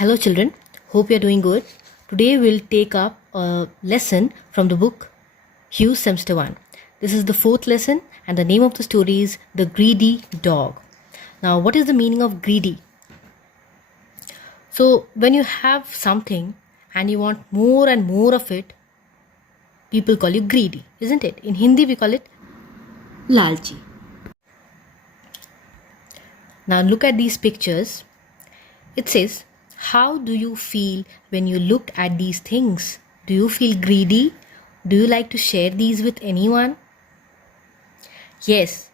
Hello children, hope you are doing good. Today we'll take up a lesson from the book Hughes Semester 1. This is the fourth lesson and the name of the story is The Greedy Dog. Now what is the meaning of greedy? So when you have something and you want more and more of it, people call you greedy, isn't it? In Hindi we call it lalchi. Now look at these pictures. It says, how do you feel when you look at these things? Do you feel greedy? Do you like to share these with anyone? Yes,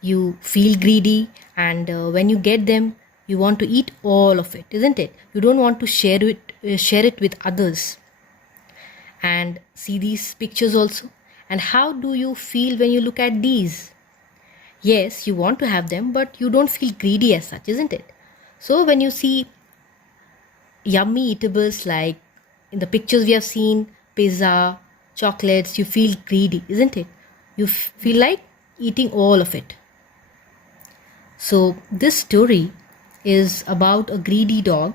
you feel greedy, and when you get them, you want to eat all of it, isn't it? You don't want to share it with others. And see these pictures also. And how do you feel when you look at these? Yes, you want to have them, but you don't feel greedy as such, isn't it? So when you see yummy eatables like in the pictures we have seen, pizza, chocolates, you feel greedy, isn't it? You feel like eating all of it. So this story is about a greedy dog.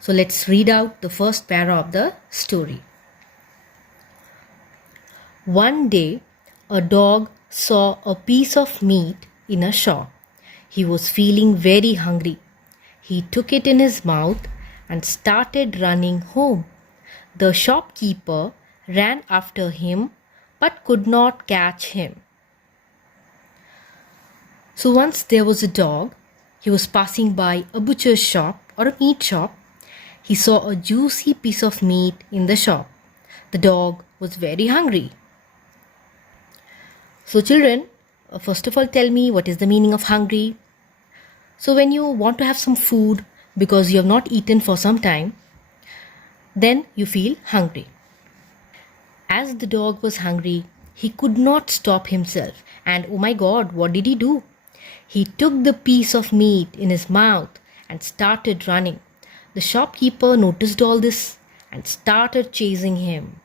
So let's read out the first para of the story. One day, a dog saw a piece of meat in a shop. He was feeling very hungry. He took it in his mouth and started running home. The shopkeeper ran after him but could not catch him. So once there was a dog. He was passing by a butcher's shop or a meat shop. He saw a juicy piece of meat in the shop. The dog was very hungry. So children, first of all tell me what is the meaning of hungry. So when you want to have some food because you have not eaten for some time, then you feel hungry. As the dog was hungry, he could not stop himself. And oh my God, what did he do? He took the piece of meat in his mouth and started running. The shopkeeper noticed all this and started chasing him.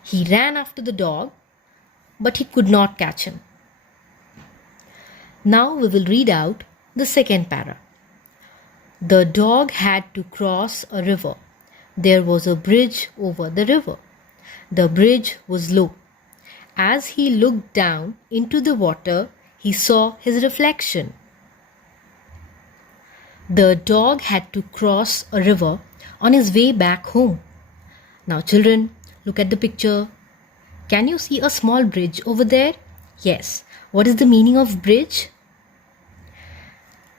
He ran after the dog, but he could not catch him. Now we will read out the second para. The dog had to cross a river. There was a bridge over the river. The bridge was low. As he looked down into the water, he saw his reflection. The dog had to cross a river on his way back home. Now children, look at the picture. Can you see a small bridge over there? Yes. What is the meaning of bridge?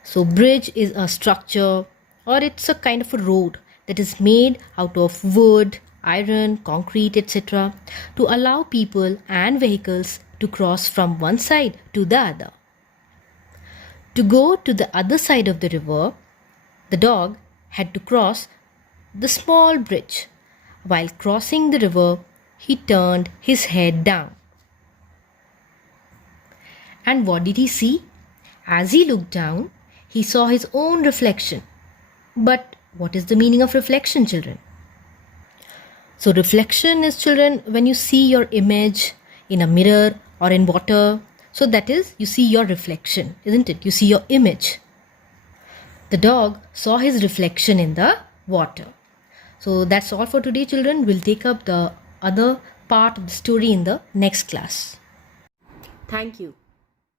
So bridge is a structure or it's a kind of a road that is made out of wood, iron, concrete, etc. to allow people and vehicles to cross from one side to the other. To go to the other side of the river, the dog had to cross the small bridge. While crossing the river, he turned his head down. And what did he see? As he looked down, he saw his own reflection. But what is the meaning of reflection, children? So reflection is, children, when you see your image in a mirror or in water. So that is, you see your reflection, isn't it? You see your image. The dog saw his reflection in the water. So that's all for today, children. We'll take up the other part of the story in the next class. Thank you.